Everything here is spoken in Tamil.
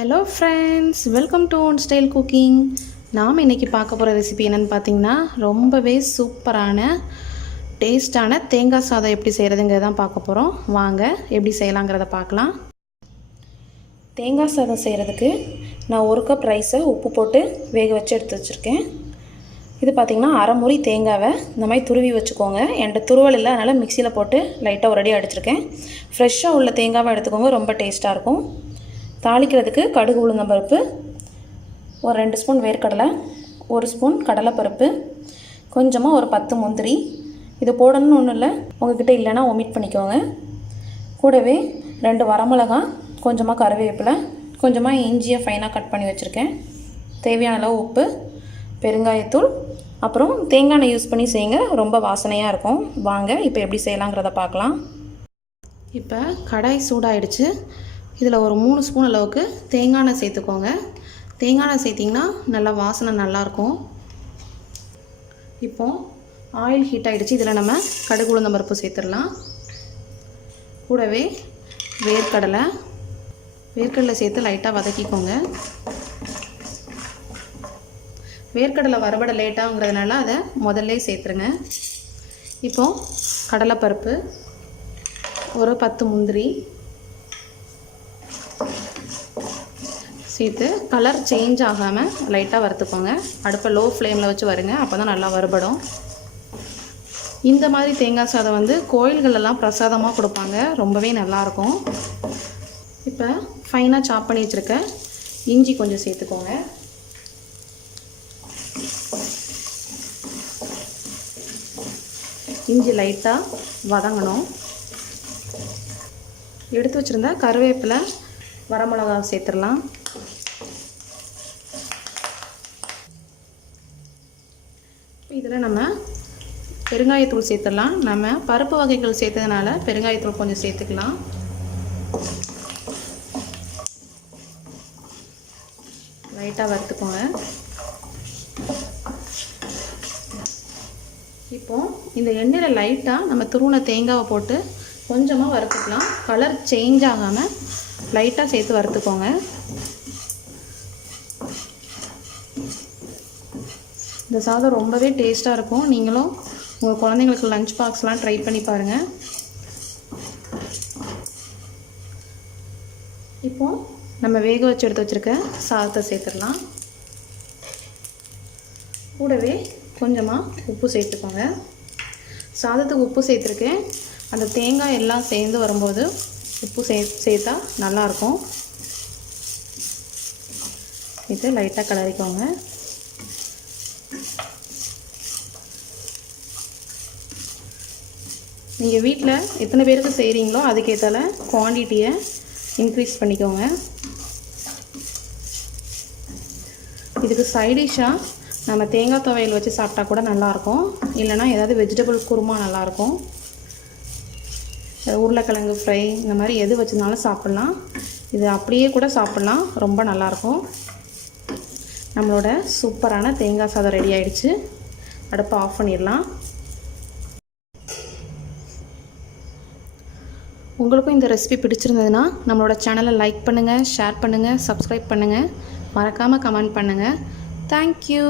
Hello friends, welcome to style cooking. நாம் இன்றைக்கி பார்க்க போகிற ரெசிபி என்னென்னு பார்த்தீங்கன்னா, ரொம்பவே சூப்பரான டேஸ்டான தேங்காய் சாதம் எப்படி செய்கிறதுங்கிறத தான் பார்க்க போகிறோம். வாங்க எப்படி செய்யலாங்கிறத பார்க்கலாம். தேங்காய் சாதம் செய்கிறதுக்கு நான் 1 கப் ரைஸை உப்பு போட்டு வேக வச்சு எடுத்து வச்சுருக்கேன். இது பார்த்திங்கன்னா அரை மூடி தேங்காவை இந்த மாதிரி துருவி வச்சுக்கோங்க. என்கிட்ட துருவல் இல்லை, அதனால் மிக்சியில் போட்டு லைட்டாக ஒரு அடி அடிச்சிருக்கேன். ஃப்ரெஷ்ஷாக உள்ள தேங்காவை எடுத்துக்கோங்க, ரொம்ப டேஸ்ட்டாக இருக்கும். தாளிக்கிறதுக்கு கடுகு உளுந்தம்பருப்பு, ஒரு 2 ஸ்பூன் வேர்க்கடலை, 1 ஸ்பூன் கடலைப்பருப்பு, கொஞ்சமாக ஒரு 10 முந்திரி. இது போடணும்னு ஒன்றும் இல்லை, உங்கள்கிட்ட இல்லைன்னா ஒமிட் பண்ணிக்கோங்க. கூடவே 2 வரமிளகாய், கொஞ்சமாக கருவேப்பிலை, கொஞ்சமாக இஞ்சியை ஃபைனாக கட் பண்ணி வச்சுருக்கேன். தேவையான அளவு உப்பு, பெருங்காயத்தூள், அப்புறம் தேங்காய் எண்ணெய் யூஸ் பண்ணி செய்யுங்க, ரொம்ப வாசனையாக இருக்கும். வாங்க இப்போ எப்படி செய்யலாங்கிறத பார்க்கலாம். இப்போ கடாய் சூடாயிடுச்சு. இதில் ஒரு 3 ஸ்பூன் அளவுக்கு தேங்காய் எண்ணெய் சேர்த்துக்கோங்க. தேங்காய் எண்ணெய் சேர்த்திங்கன்னா நல்லா வாசனை நல்லாயிருக்கும். இப்போது ஆயில் ஹீட் ஆகிடுச்சு. இதில் நம்ம கடுகு உளுந்தம் பருப்பு சேர்த்துடலாம். கூடவே வேர்க்கடலை சேர்த்து லைட்டாக வதக்கிக்கோங்க. வேர்க்கடலை வறுபட லேட்டாகிறதுனால அதை முதல்ல சேர்த்துருங்க. இப்போது கடலைப்பருப்பு, ஒரு 10 முந்திரி சேர்த்து கலர் சேஞ்ச் ஆகாமல் லைட்டாக வறுத்துக்கோங்க. அடுப்பை லோ ஃப்ளேமில் வச்சு வருங்க, அப்போ தான் நல்லா வறுபடும். இந்த மாதிரி தேங்காய் சாதம் வந்து கோயில்களெல்லாம் பிரசாதமாக கொடுப்பாங்க, ரொம்பவே நல்லாயிருக்கும். இப்போ ஃபைனாக சாப் பண்ணி வச்சுருக்க இஞ்சி கொஞ்சம் சேர்த்துக்கோங்க. இஞ்சி லைட்டாக வதங்கணும். எடுத்து வச்சுருந்த கருவேப்பிலை, வரமிளகாவை சேர்த்துடலாம். இதில் நம்ம பெருங்காயத்தூள் சேர்த்துடலாம். நம்ம பருப்பு வகைகள் சேர்த்ததுனால பெருங்காயத்தூள் கொஞ்சம் சேர்த்துக்கலாம். லைட்டாக வறுத்துக்கோங்க. இப்போது இந்த எண்ணெயில் லைட்டாக நம்ம துருவின தேங்காவை போட்டு கொஞ்சமாக வறுத்துக்கலாம். கலர் சேஞ்ச் ஆகாமல் லைட்டாக சேர்த்து வறுத்துக்கோங்க. இந்த சாதம் ரொம்பவே டேஸ்ட்டாக இருக்கும். நீங்களும் உங்கள் குழந்தைங்களுக்கு லஞ்ச் பாக்ஸ்லாம் ட்ரை பண்ணி பாருங்கள். இப்போது நம்ம வேக வச்சு எடுத்து வச்சுருக்க சாதத்தை சேர்த்துடலாம். கூடவே கொஞ்சமாக உப்பு சேர்த்துக்கோங்க. சாதத்துக்கு உப்பு சேர்த்துருக்கேன். அந்த தேங்காய் எல்லாம் சேர்ந்து வரும்போது உப்பு சேர்த்தா நல்லாயிருக்கும். இது லைட்டாக கிளறிக்கோங்க. நீங்கள் வீட்டில் எத்தனை பேருக்கு செய்கிறீங்களோ அதுக்கேற்றால குவான்டிட்டியை இன்க்ரீஸ் பண்ணிக்கோங்க. இதுக்கு சைடிஷ்ஷாக நம்ம தேங்காய் துவையல் வச்சு சாப்பிட்டா கூட நல்லாயிருக்கும். இல்லைனா ஏதாவது வெஜிடபிள் குருமா நல்லாயிருக்கும். உருளைக்கிழங்கு ஃப்ரை, இந்த மாதிரி எது வச்சுருந்தாலும் சாப்பிட்லாம். இது அப்படியே கூட சாப்பிட்லாம், ரொம்ப நல்லாயிருக்கும். நம்மளோட சூப்பரான தேங்காய் சாதம் ரெடி ஆகிடுச்சு. அடுப்பை ஆஃப் பண்ணிடலாம். உங்களுக்கும் இந்த ரெசிபி பிடிச்சிருந்ததுன்னா நம்மளோட சேனலை லைக் பண்ணுங்கள், ஷேர் பண்ணுங்கள், சப்ஸ்கிரைப் பண்ணுங்கள், மறக்காமல் கமெண்ட் பண்ணுங்கள். தேங்க்யூ.